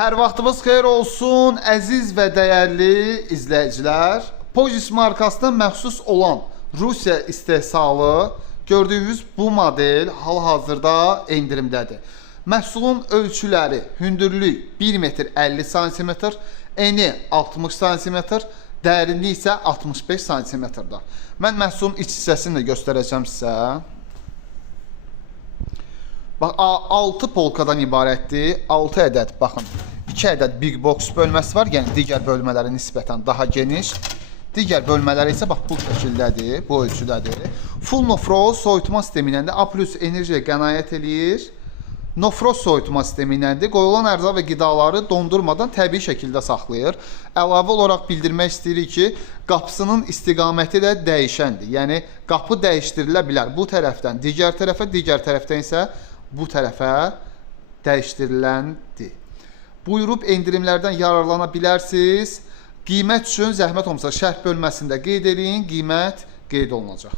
Hər vaxtınız xeyir olsun, əziz və dəyərli izləyicilər. Pojis markasına məxsus olan Rusiya istehsalı gördüyünüz bu model hal-hazırda endirimdədir. Məhsulun ölçüləri hündürlük 1 metr 50 cm, eni 60 cm, dərinliyi isə 65 cm-dir. Mən məhsulun iç hissəsini də göstərəcəm sizə. Bax, 6 polkadan ibarətdir. 6 ədəd, baxın. 2 ədəd big box bölməsi var, yəni digər bölmələrə nisbətən daha geniş. Digər bölmələri isə bax bu şəkildədir, bu ölçüdədir. Full no-frost soyutma sistemi ilə də A+ enerjiyə qənaət eləyir. No-frost soyutma sistemi ilə də qoyulan ərzaq və qidaları dondurmadan təbii şəkildə saxlayır. Əlavə olaraq bildirmək istəyirik ki, qapısının istiqaməti də dəyişəndir. Yəni qapı dəyişdirilə bilər. Bu tərəfdən digər tərəfə, digər tərəfdən isə bu tərəfə dəyişdiriləndir. Buyurub endirimlərdən yararlana bilərsiniz. Qiymət üçün zəhmət olmasa şərh bölməsində qeyd edin, qiymət qeyd olunacaq.